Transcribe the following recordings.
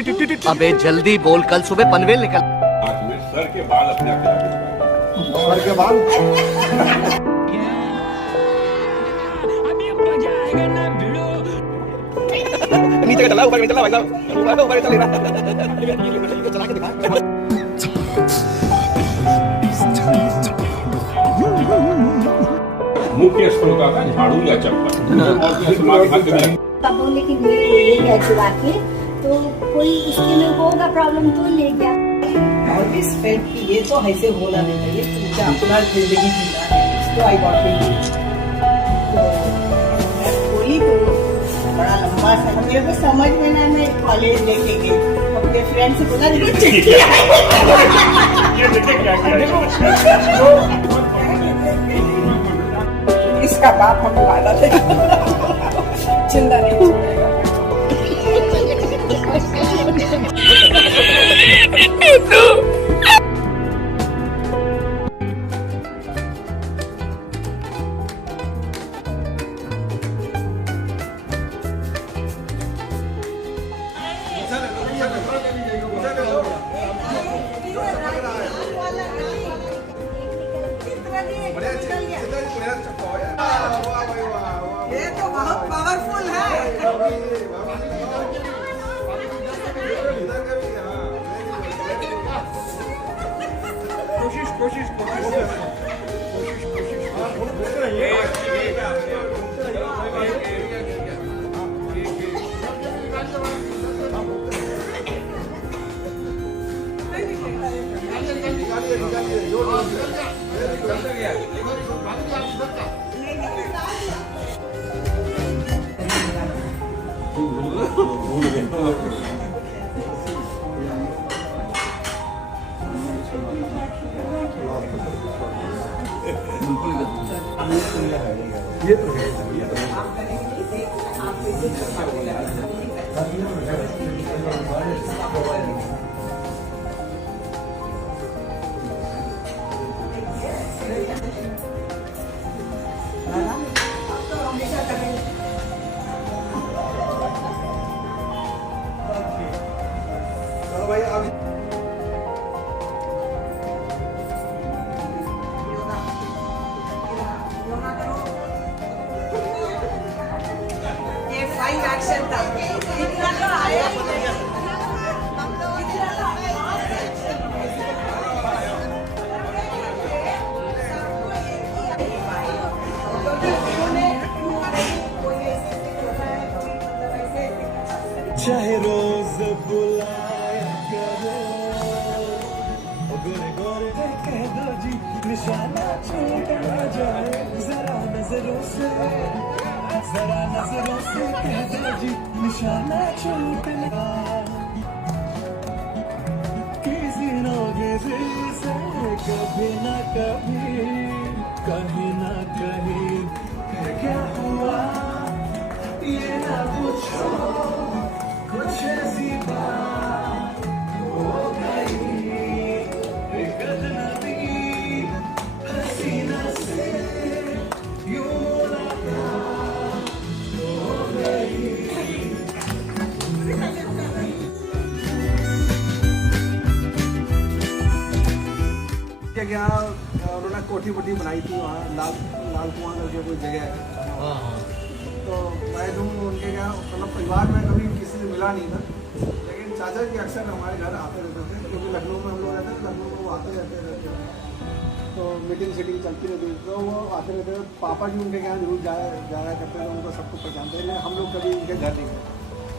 अबे जल्दी बोल, कल सुबह पनवेल निकल। सर के बाल अपने आप सर के बाल नीचे चला, ऊपर चला भाई साहब, ऊपर चल रहा चला के दिखा। मुंह के स्त्रोता का झाड़ू या चप्पल और तुम्हारे हाथ में तब बोले कि ले गया चुरा के, तो कोई उसके में होगा प्रॉब्लम तो ले गया। ऑलवेज फेल्ट कि ये तो ऐसे होना नहीं चाहिए, मुझे अपना जिंदगी जीना है, तो आई गॉट इट। तो मैं बोली तो बड़ा लंबा सा मेरे को समझ में ना, मैं कॉलेज लेके गई अपने फ्रेंड से बोला देखो चिट्ठी आई। ये देखिए क्या किया इसका बाप हम फायदा ले चिंता नहीं छुड़ेगा। ये तो बहुत पावरफुल है। कोशिश ये तो है। भाई अब ये फाइन एक्शन था, इतना तो आया ही नहीं। चाहे रोज बुलाया करो, गोरे गोरे कह दो जी, निशाना छूट ना जाए, जरा नजरों से कह दो जी, निशाना छूट ना किसी ना किसी से कभी ना कभी, कहीं ना कहीं क्या हुआ ये ना पूछो, कुछ ऐसी बात हो गई, एक अजनबी हसीना से यूं मुलाकात हो गई। क्या उन्होंने कोठी वोठी बनाई थी वहाँ लाल कुआं करके कोई जगह है। तो मैं तुम उनके क्या मतलब परिवार में कभी किसी से मिला नहीं था, लेकिन चाचा जी अक्सर हमारे घर आते रहते थे, क्योंकि लखनऊ में हम लोग रहते थे, लखनऊ में वो आते रहते थे, तो मीटिंग शीटिंग चलती रहती थी, तो वो आते रहते थे। पापा जी उनके यहाँ जरूर जाया करते थे, उनको सबको पहचानते थे, हम लोग कभी उनके घर नहीं गए।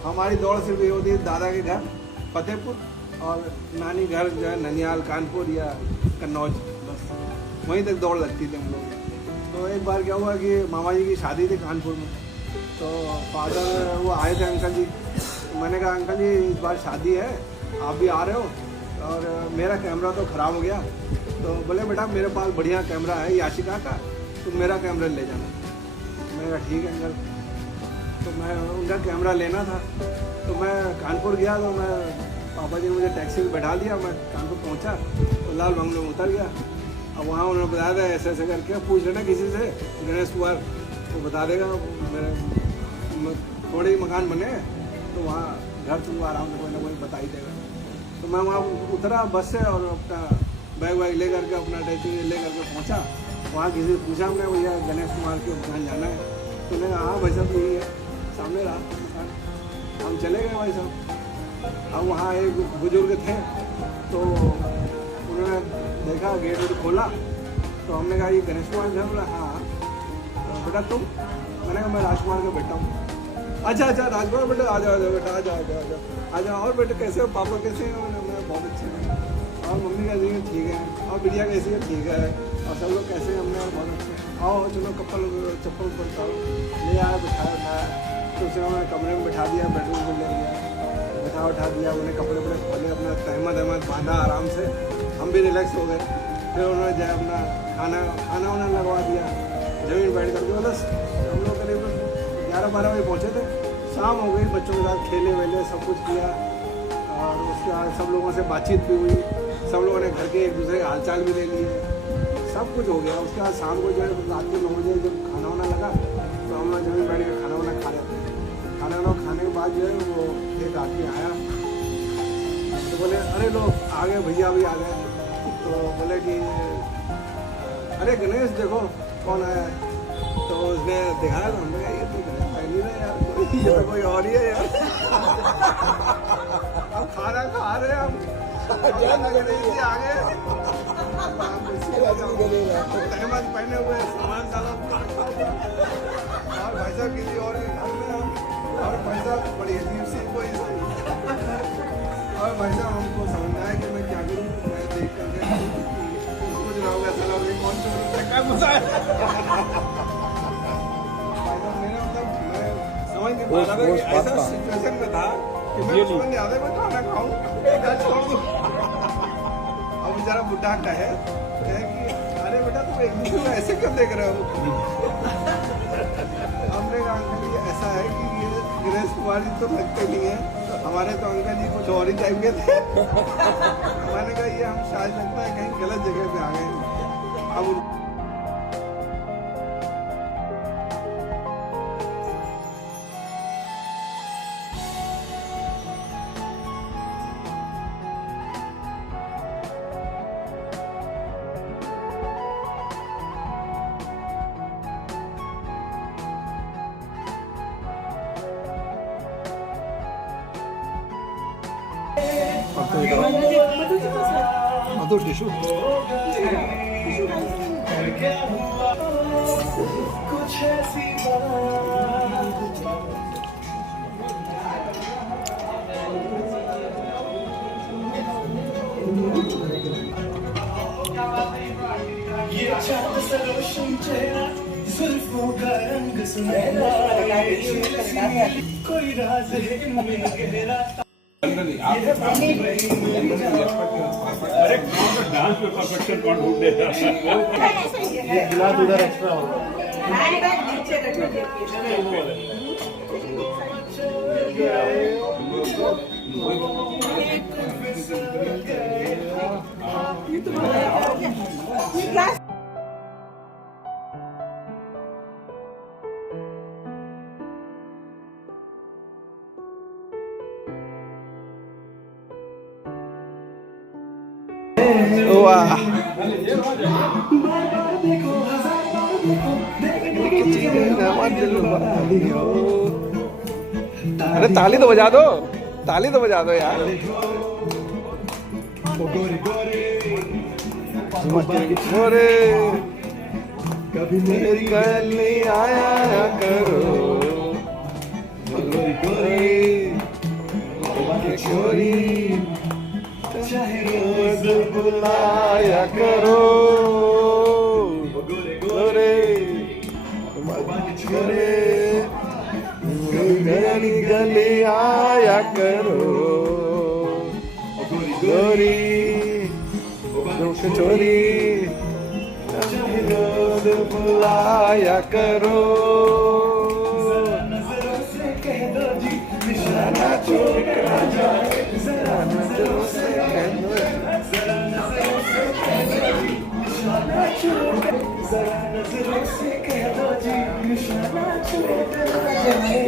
हमारी दौड़ सिर्फ ये होती है दादा के घर फतेहपुर और नानी घर जो है ननियाल, कानपुर या कन्नौज, बस वहीं तक दौड़ लगती थी हम लोग। तो एक बार क्या हुआ कि मामा जी की शादी थी कानपुर में, तो फादर वो आए थे अंकल जी। मैंने कहा अंकल जी इस बार शादी है, आप भी आ रहे हो, और मेरा कैमरा तो ख़राब हो गया। तो बोले बेटा मेरे पास बढ़िया कैमरा है याशिका का, तुम मेरा कैमरा ले जाना। मैंने कहा ठीक है अंकल। तो मैं उनका कैमरा लेना था, तो मैं कानपुर गया, तो मैं पापा जी ने मुझे टैक्सी में बैठा दिया, मैं कानपुर पहुंचा तो लाल बंगलो में उतर गया। अब वहाँ उन्होंने बताया था ऐसे ऐसे करके, पूछ लेना किसी से, गणेश कुमार वो बता देगा। मेरे थोड़े ही मकान बने तो वहाँ घर तू आराम से कोई ना कोई बता ही देगा। तो मैं वहाँ उतरा बस से और अपना बैग वैग ले करके अपना ड्रेसिंग ले करके पहुँचा। वहाँ किसी से पूछा हमने भैया गणेश कुमार के दुकान जाना है, तो मैंने कहा हाँ भाई साहब यही है सामने रास्ते दुकान। हम चले गए भाई साहब। अब वहाँ एक बुजुर्ग थे तो उन्होंने देखा गेट वेट खोला, तो हमने कहा ये गणेश कुमार घर? बोला हाँ। तो बेटा तुम? मैंने कहा मैं राजकुमार का बेटा हूँ। अच्छा अच्छा राजकुमार बेटा आ जाओ बेटा आ जाओ आ जाओ। और बेटा कैसे हो, पापा कैसे हैं? मैं बहुत अच्छे हैं। और मम्मी कैसी है? ठीक है। और बिटिया कैसी है? ठीक है। और सब लोग कैसे हैं? हमने और बहुत अच्छे हैं। आओ चलो चप्पल उतारो, ले आया बिठाया तो उसे उन्होंने कमरे में बैठा दिया, बेडरूम में ले गया, उठा दिया। उन्हें कपड़े वपड़े खोले, अपना तहमत बांधा आराम से। हम भी रिलैक्स हो गए। फिर उन्होंने जाए अपना खाना वाना लगवा दिया, जमीन बैठ करके। बस हम लोग करीब 11-12 बजे पहुँचे थे। शाम हो गई, बच्चों के साथ खेले वेले सब कुछ किया और उसके बाद सब लोगों से बातचीत भी हुई। सब लोगों ने घर के एक दूसरे के हालचाल भी ले लिए, सब कुछ हो गया। उसके बाद शाम को जो है रात के 9 बजे जब खाना वाना लगा तो हम लोग जमीन बैठ के खाना वाना खा रहे थे। खाना वाना खाने के बाद जो है वो एक आदमी आया तो बोले अरे लोग आ गए, भैया भी आ गए। तो बोले कि अरे गणेश देखो कौन आया है। तो उसने देखा तो हमने कहा ये तो गणेश पहली है यार, ये तो कोई और ही है यार। अब खाना खा रहे हम, गणेश जी आ गए, तहमत पहने हुए, सामान साला और भाई साहब किसी और के घर में हम, और भाई साहब बड़ी अजीब सी कोई और भाई साहब हमको समझ में आया कि मैं क्या करूँ। मैं देख करके सोच रहा हूँ ऐसा लगा कौन चोर क्या घुसा है। मेरा मतलब मैं समझ नहीं पा रहा था कि ऐसा सिचुएशन में था कि मैं समझ नहीं आता मैं खाना खाऊं क्या छोड़ दूं। अब बेचारा बुढ़ा कहे कि अरे बेटा तुम एक दूसरे को ऐसे क्यों देख रहे हो। हमने कहा अंकल ये ऐसा है कि ये गणेश कुमार जी तो लगते नहीं है, हमारे तो अंकल जी कुछ और ही टाइप के थे। मैंने कहा ये हम शायद लगता है कहीं गलत जगह पे आ गए। अब तो टिशू कुछ ऐसी बात ये चांद सा रोशन चेहरा, जुल्फों का रंग सुनहरा, कोई राज है इनमें गहरा। अरे डांस में परफेक्शन कौन ढूंढ देगा। गिलास उधर एक्स्ट्रा होगा। वाह अरे ताली तो बजा दो, ताली तो बजा दो यार। गोरे कभी मेरी गली आया करो, गोरी रोज बुलाया करो, गोरे मेरी गली आया करो, गोरी चोरी रोज बुलाया करो, निशाना छोड़ ना जाए, जरा नजरों से कह दो, जरा नजरों से कह दो जी, निशाना छोड़ ना जाए,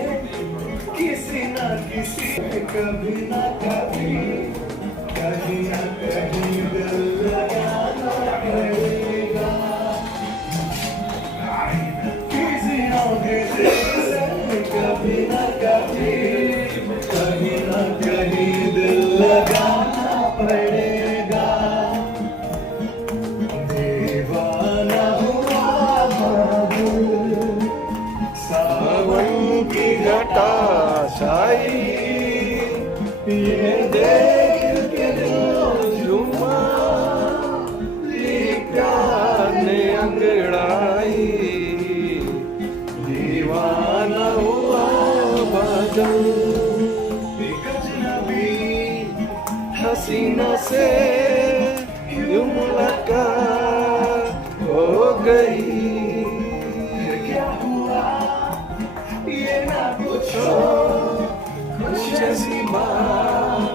किसी ना किसी कभी ना कभी कहीं ना कहीं दिल लगाना पड़ेगा किसी ना किसी से कभी ना कभी कहीं ना कहीं दिल लगाना पड़ेगा दीवाना हुआ बादल सावन की घटा छाई ये देख के दिल झूमा प्यार ने अंगड़ाई दीवाना हुआ बादल अजनबी हसीना से यूं मुलाकात हो गई क्या हुआ ये ना पूछो कुछ ऐसी बात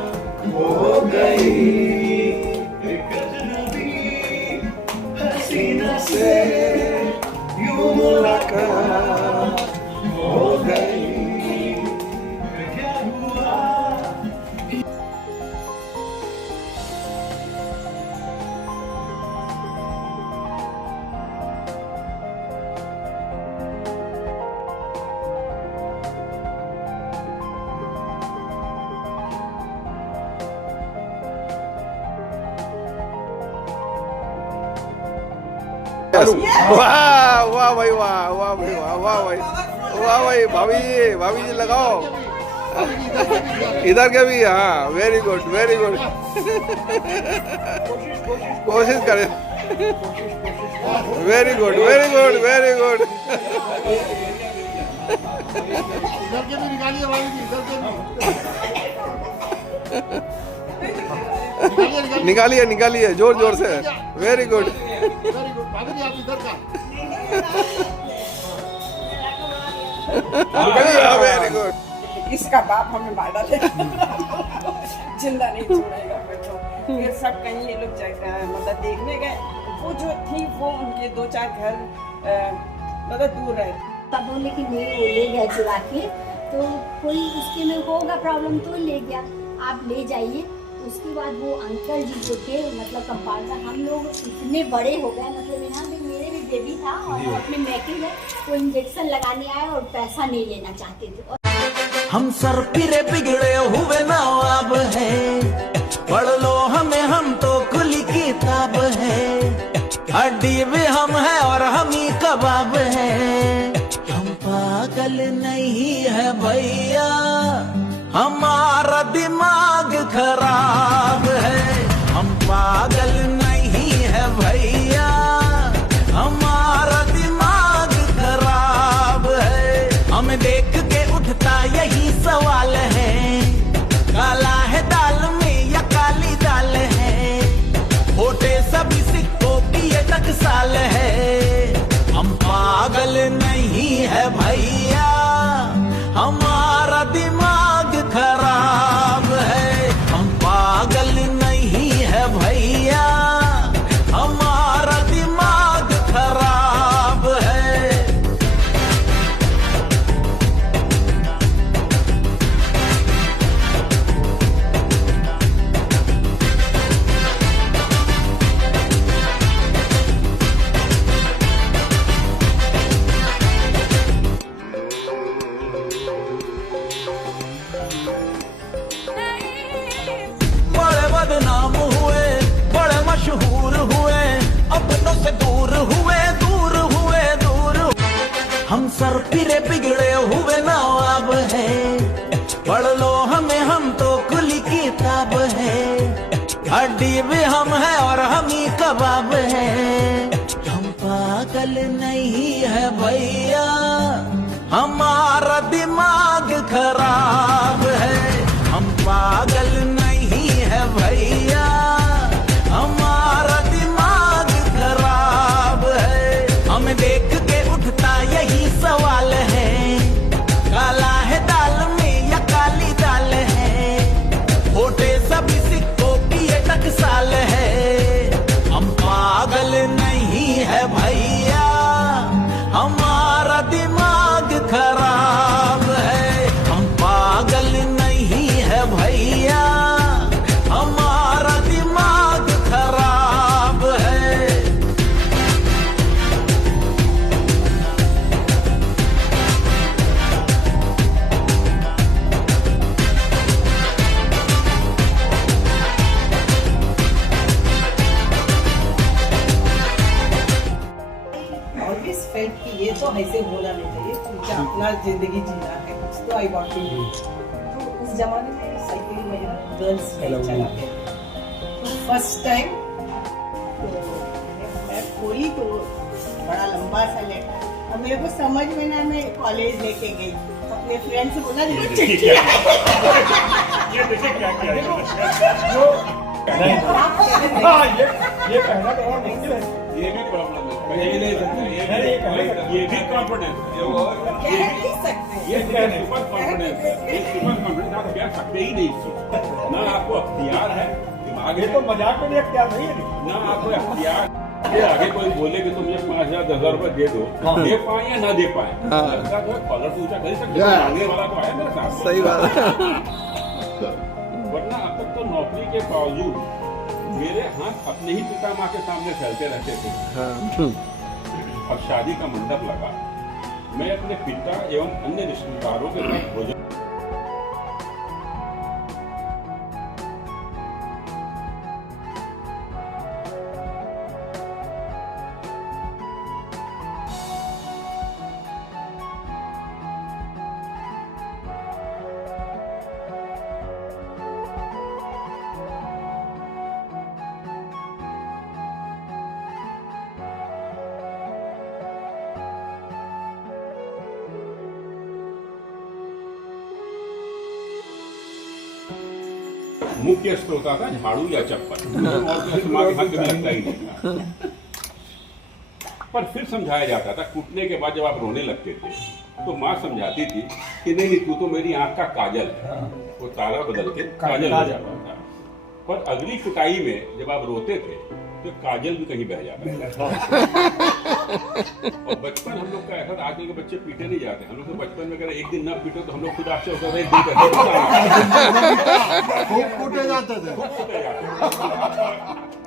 हो गई एक अजनबी हसीना से यूं मुलाकात हो गई क्या हुआ वाह वाह भाई वाह वाह भाई वाह भाई भाभी जी लगाओ इधर के भी हाँ वेरी गुड कोशिश करें वेरी गुड इधर के भी निकालिए भाभी जी इधर के भी निकालिए जोर से वेरी गुड वेरी गुड भाभी जी आप इधर का वेरी गुड इसका बाप हमें मार डाले जिंदा नहीं छोड़ेगा फिर तो फिर सब कहीं ये लोग मतलब देखने गए वो जो थी वो उनके 2-4 घर मतलब दूर रहे तब बोले कि नहीं वो ले गया चुरा के तो कोई उसके में होगा प्रॉब्लम तो ले गया आप ले जाइए। उसके बाद वो अंकल जी जो थे मतलब कंपाउंडर हम लोग इतने बड़े हो गए मतलब यहाँ भी मेरे भी बेबी था और वो अपने मैके में वो इंजेक्शन लगाने आए और पैसा नहीं लेना चाहते थे। हम सर पिरे बिगड़े हुए नवाब हैं पढ़ लो हमें हम तो खुली किताब है हड्डी भी हम है और हम ही कबाब है हम पागल नहीं है भैया हमारा दिमाग खराब है हम पागल नहीं है भैया हमारा दिमाग खराब है हमें देख के उठता यही सवाल है काला है दाल में या काली दाल है होते सभी सिक्कों की ये टकसाल है हम पागल नहीं है भैया हमारा दिमाग खराब है हम पागल नहीं है भैया हमारा दिमाग खराब है बड़े बदनाम हुए बड़े मशहूर हुए अपनों से दूर हुए हम सर पिरे बिगड़े हुए नवाब हैं पढ़ लो हमें हम तो खुली किताब है हड्डी भी हम है और हम ही कबाब है हम पागल नहीं है भैया हमारा दिमाग खराब है हम पागल नहीं है भैया हमारा दिमाग खराब है हमें देख के उठता यही सवाल है काला है दाल में या काली दाल है होते सभी सिक्कों की ये टकसाल है हम पागल नहीं है भैया हमारा दिमाग खराब है हम चाहिए, मुझे अपना जिंदगी जीना है, कुछ तो आई वॉन्ट टू डू। तो उस जमाने में साइकिल में गर्ल्स चलाते थे, तो फर्स्ट टाइम तो मैं खोली तो बड़ा लंबा सा लेटर, अब मेरे को समझ में ना, मैं कॉलेज लेके गई, अपने फ्रेंड से बोला देखो चिट्ठी ये देखिए क्या किया ये कहना तो और मुश्किल है। ये भी प्रॉब्लम है, ये नहीं सकते, ये भी कॉन्फिडेंस कह नहीं सकते। ये सुपर कॉन्फिडेंस है, ये सुपर कॉन्फिडेंस आप कह सकते ही नहीं इसको। ना आपको अख्तियार है, दिमाग ये है, तो मजाक में भी अख्तियार नहीं है। ना आपको अख्तियार ये आगे कोई बोले कि तुम मुझे 5,000 10,000 रुपए दे दो, दे पाए या ना दे पाए, लगता तो कॉलर पूछा कर सकते, मांगने वाला तो आया मेरे साथ। सही बात है। वरना अब तक तो नौकरी के बावजूद मेरे हाथ अपने ही पिता माँ के सामने फैलते रहते थे। हाँ। और शादी का मंडप लगा, मैं अपने पिता एवं अन्य रिश्तेदारों के साथ भोजन मुख्य स्रोत था झाड़ू या चप्पल, और किसी माँ के हाथ में लगता ही नहीं था। पर फिर समझाया जाता था, कूटने के बाद जब आप रोने लगते थे तो माँ समझाती थी कि नहीं नहीं, तू तो मेरी आंख का काजल है, वो तारा बदल के काजल हो जाता था। पर अगली कुटाई में जब आप रोते थे तो काजल भी कहीं बह जाता था। और बचपन हम लोग का ऐसा था, आजकल के बच्चे पीटे नहीं जाते, हम लोग तो बचपन में अगर एक दिन ना पीटो तो हम लोग खुद आपसे होता था एक दिन खूब कूटे जाते थे।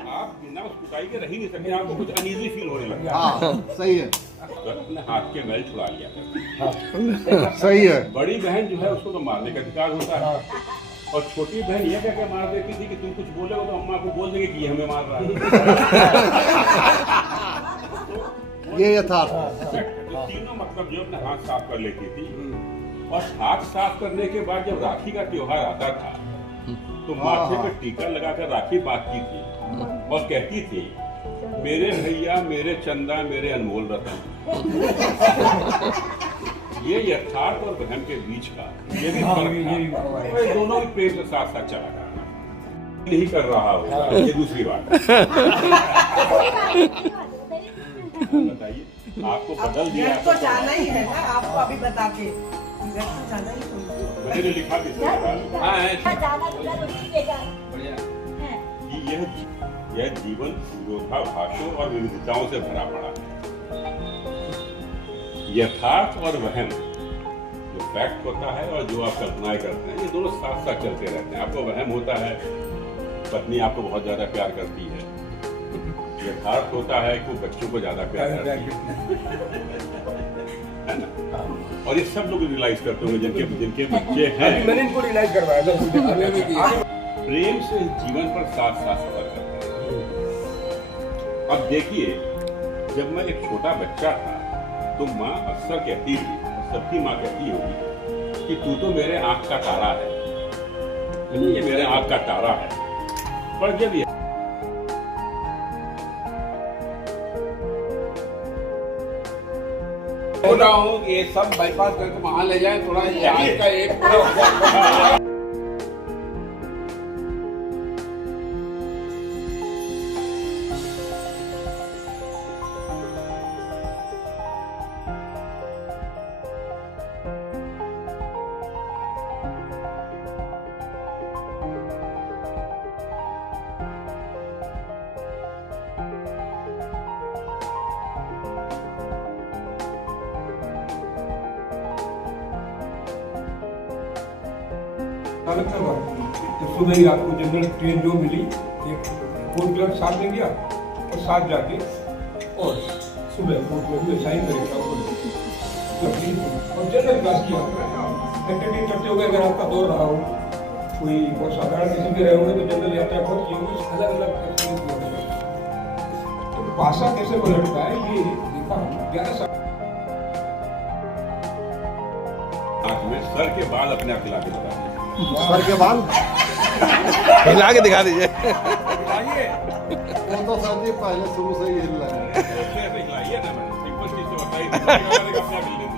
आप बिना उस कुटाई के रह ही नहीं सकते, आपको कुछ अनईजी फील होने लगता है। हाँ सही है, तो अपने हाथ के मैल छुड़ा लिया करते। सही है। बड़ी बहन जो है उसको तो मारने का अधिकार होता है, और छोटी बहन ये कह के मार देती थी कि तुम कुछ बोलोगे तो अम्मा को बोल देंगे कि ये हमें मार रहा है। ये यथार्थ। तो तीनों मतलब जो अपने हाथ साफ कर लेती थी, और हाथ साफ करने के बाद जब राखी का त्योहार आता था तो माथे पे टीका लगाकर राखी बांधती थी और कहती थी, मेरे भैया, मेरे चंदा, मेरे अनमोल रतन। ये यथार्थ और वहम के बीच का ये भी फर्क था, ये दोनों ही प्रेम के साथ साथ चला करना नहीं कर रहा होगा, ये दूसरी बात है। बताइए, आपको बदल दिया तो जाना ही है ना, आपको अभी बता के घर तो जाना ही है। मैंने लिखा भी यह जीवन विरोधाभासों और विविधताओं से भरा पड़ा है। यथार्थ और वहम, जो फैक्ट होता है और जो आप कल्पनाएं करते हैं, ये दोनों साथ साथ चलते रहते हैं। आपको वहम होता है पत्नी आपको बहुत ज्यादा प्यार करती है, यथार्थ होता है कि वो बच्चों को ज्यादा प्यार करती है ना। और ये सब लोग रियलाइज करते होंगे जिनके बच्चे हैं। मैंने इनको रियलाइज करवाया। प्रेम से जीवन पर साथ साथ सफर करते हैं। अब देखिए, जब मैं एक छोटा बच्चा था तो माँ अक्सर कहती थी, सबकी माँ कहती होगी, कि तू तो मेरे आँख का तारा है, ये मेरे आँख का तारा है। पर जब ये बोल रहा हूँ कि ये सब बाईपास करके वहाँ ले जाए, थोड़ा यहाँ का एक पूरा तो सुबह ही रात को जनरल ट्रेन जो मिली, एक कोर्ट क्लर्क साथ में गया और साथ जाके और सुबह कोर्ट क्लर्क में साइन करेगा और जनरल क्लास किया। एंटरटेन करते हुए अगर आपका दौर रहा हो, कोई बहुत साधारण किस्म के रहे होंगे तो जनरल यात्रा बहुत की होगी, अलग अलग। तो भाषा कैसे पलटता है ये देखा हम 11 साल। हाथ में सर के बाल अपने आप हिला के बता दें। सर के बाल हिला के दिखा दीजिए। वो तो सर जी पहले शुरू से ही हिल रहा है। ऐसे हिलाइए ना मैडम, सिंपल चीज से बताइए, सर के बाल अपने आप हिल देते।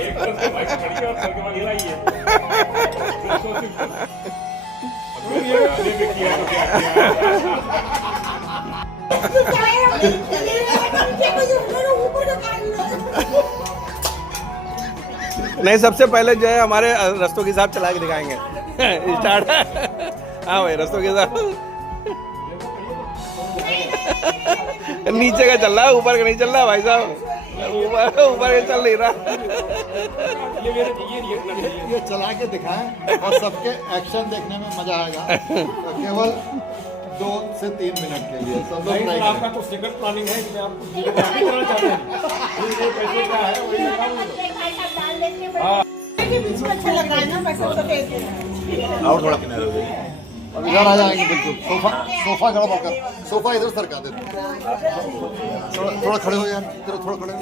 एक तरफ से बाइक खड़ी है और सर के बाल हिलाइए। So simple। अब ये आगे में किया तो क्या किया? नहीं, सबसे पहले जो है हमारे रस्तों के हिसाब चला के दिखाएंगे। स्टार्ट। हाँ भाई, रस्तों के हिसाब। नीचे का चल रहा है, ऊपर का नहीं चल रहा भाई साहब। ऊपर का चल नहीं रहा। ये चला के दिखाएं और सबके एक्शन देखने में मजा आएगा। तो केवल 2 से 3 मिनट के लिए सब लोग ट्राई आपका तो सेकंड प्लानिंग है कि आप वीडियोग्राफी करना चाहते हैं। ये पैसे का है वही लगा अच्छा लग रहा है ना, पैसा तो दे दे। और थोड़ा किनारे हो जाइए। अब इधर आ जाएंगे बिल्कुल। सोफा खड़ा होकर, सोफा इधर सरका दे। थोड़ा खड़े हो यार, इधर थोड़ा खड़े।